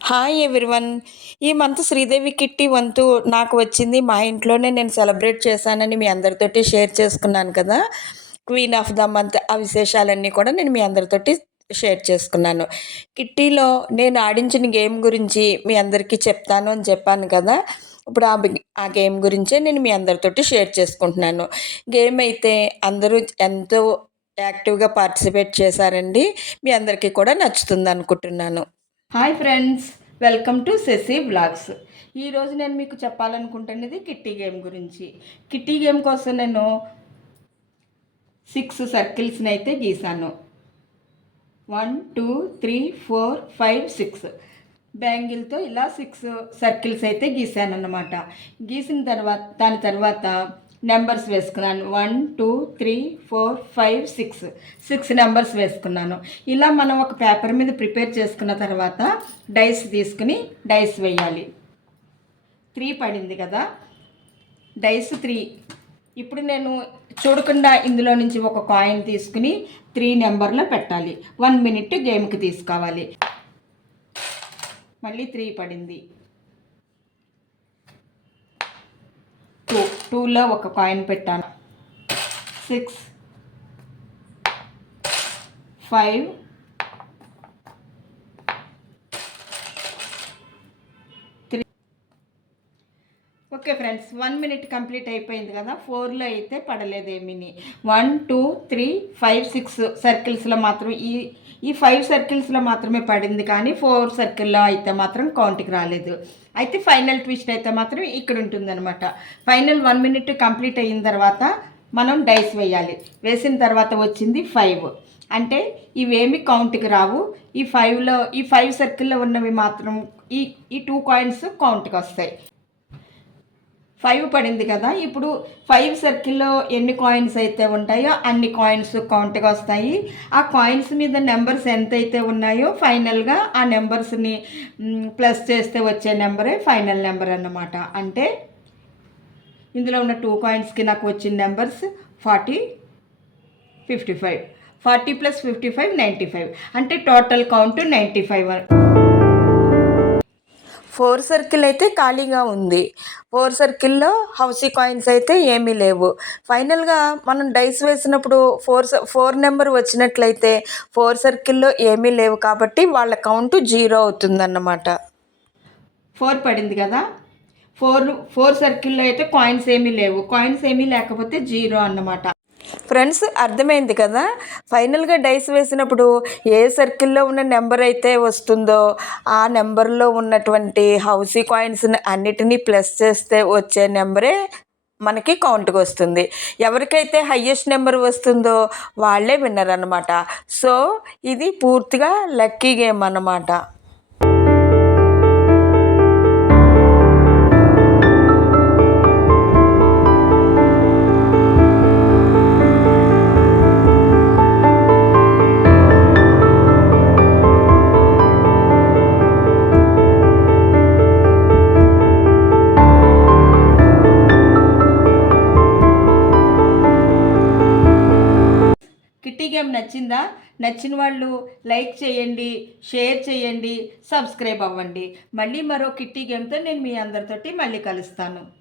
Hi everyone ఈ month Sridevi kitty వంతు నాకు వచ్చింది. మా ఇంట్లోనే నేను సెలబ్రేట్ చేశానని మీ అందరితోటి షేర్ చేసుకున్నాను కదా. క్వీన్ ఆఫ్ ద మంత్ ఆ విశేషాలన్నీ కూడా నేను మీ అందరితోటి షేర్ చేసుకున్నాను. కిట్టీలో నేను ఆడించిన గేమ్ గురించి మీ అందరికీ చెప్తాను అని చెప్పాను కదా. ఇప్పుడు ఆ ఆ గేమ్ గురించే నేను మీ అందరితోటి షేర్ చేసుకుంటున్నాను. గేమ్ అయితే అందరూ ఎంతో యాక్టివ్గా పార్టిసిపేట్ చేశారండి. మీ అందరికీ కూడా నచ్చుతుంది అనుకుంటున్నాను. Hi friends welcome to Sashi blogs ఈరోజు నేను మీకు చెప్పాలనుకుంటున్నది కిట్టి గేమ్ గురించి. కిట్టి గేమ్ కోసం నేను సిక్స్ సర్కిల్స్ని అయితే గీశాను one two three four five six బ్యాంగిల్తో ఇలా సిక్స్ సర్కిల్స్ అయితే గీశాను అన్నమాట గీసిన తర్వాత దాని తర్వాత నెంబర్స్ వేసుకున్నాను. One two three four five six. Six numbers వేసుకున్నాను. ఇలా మనం ఒక పేపర్ మీద ప్రిపేర్ చేసుకున్న తర్వాత డైస్ తీసుకుని డైస్ వేయాలి. త్రీ పడింది కదా? Dice three. ఇప్పుడు నేను చూడకుండా ఇందులో నుంచి ఒక కాయిన్ తీసుకుని త్రీ నెంబర్లో పెట్టాలి. వన్ మినిట్ గేమ్కి తీసుకోవాలి. మళ్ళీ త్రీ పడింది టూ టూలో ఒక కాయిన్ పెట్టాను. Six five okay friends one minute complete అయిపోయింది కదా ఫోర్లో అయితే పడలేదు ఏమీని one two three five six సర్కిల్స్లో మాత్రం ఈ ఈ ఫైవ్ సర్కిల్స్లో మాత్రమే పడింది కానీ ఫోర్ సర్కిల్లో అయితే మాత్రం కౌంట్కి రాలేదు. అయితే ఫైనల్ ట్విస్ట్ అయితే మాత్రం ఇక్కడ ఉంటుందన్నమాట. ఫైనల్ వన్ మినిట్ కంప్లీట్ అయిన తర్వాత మనం డైస్ వేయాలి. వేసిన తర్వాత వచ్చింది ఫైవ్. అంటే ఇవేమి కౌంట్కి రావు. ఈ ఫైవ్లో ఈ ఫైవ్ సర్కిల్లో ఉన్నవి మాత్రం ఈ ఈ టూ కాయిన్స్ కౌంట్కి వస్తాయి. ఫైవ్ పడింది కదా. ఇప్పుడు ఫైవ్ సర్కిల్లో ఎన్ని కాయిన్స్ అయితే ఉంటాయో అన్ని కాయిన్స్ కౌంట్గా వస్తాయి. ఆ కాయిన్స్ మీద నెంబర్స్ ఎంత అయితే ఉన్నాయో ఫైనల్గా ఆ నెంబర్స్ని ప్లస్ చేస్తే వచ్చే నెంబరే ఫైనల్ నెంబర్ అన్నమాట. అంటే ఇందులో ఉన్న టూ కాయిన్స్కి నాకు వచ్చిన numbers forty fifty five forty plus fifty five ninety five అంటే total count ninety five four circle అయితే ఖాళీగా ఉంది. ఫోర్ సర్కిల్లో హౌసీ కాయిన్స్ అయితే ఏమీ లేవు. ఫైనల్గా మనం డైస్ వేసినప్పుడు ఫోర్ ఫోర్ నెంబర్ వచ్చినట్లయితే ఫోర్ సర్కిల్లో ఏమీ లేవు కాబట్టి వాళ్ళ కౌంట్ జీరో అవుతుందన్నమాట. ఫోర్ పడింది కదా? ఫోర్ ఫోర్ సర్కిల్లో అయితే కాయిన్స్ ఏమీ లేవు. కాయిన్స్ ఏమీ లేకపోతే జీరో అన్నమాట. ఫ్రెండ్స్ అర్థమైంది కదా? ఫైనల్గా డైస్ వేసినప్పుడు ఏ సర్కిల్లో ఉన్న నెంబర్ అయితే వస్తుందో ఆ నెంబర్లో ఉన్నటువంటి హౌసీ కాయిన్స్ అన్నిటినీ ప్లస్ చేస్తే వచ్చే నెంబరే మనకి కౌంట్కి వస్తుంది. ఎవరికైతే హయ్యెస్ట్ నెంబర్ వస్తుందో వాళ్ళే విన్నర్ అనమాట సో ఇది పూర్తిగా లక్కీ గేమ్ అన్నమాట. కిట్టి గేమ్ నచ్చిందా? నచ్చిన వాళ్ళు లైక్ చేయండి షేర్ చేయండి సబ్స్క్రైబ్ అవ్వండి. మళ్ళీ మరో కిట్టి గేమ్తో నేను మీ అందరితోటి మళ్ళీ కలుస్తాను.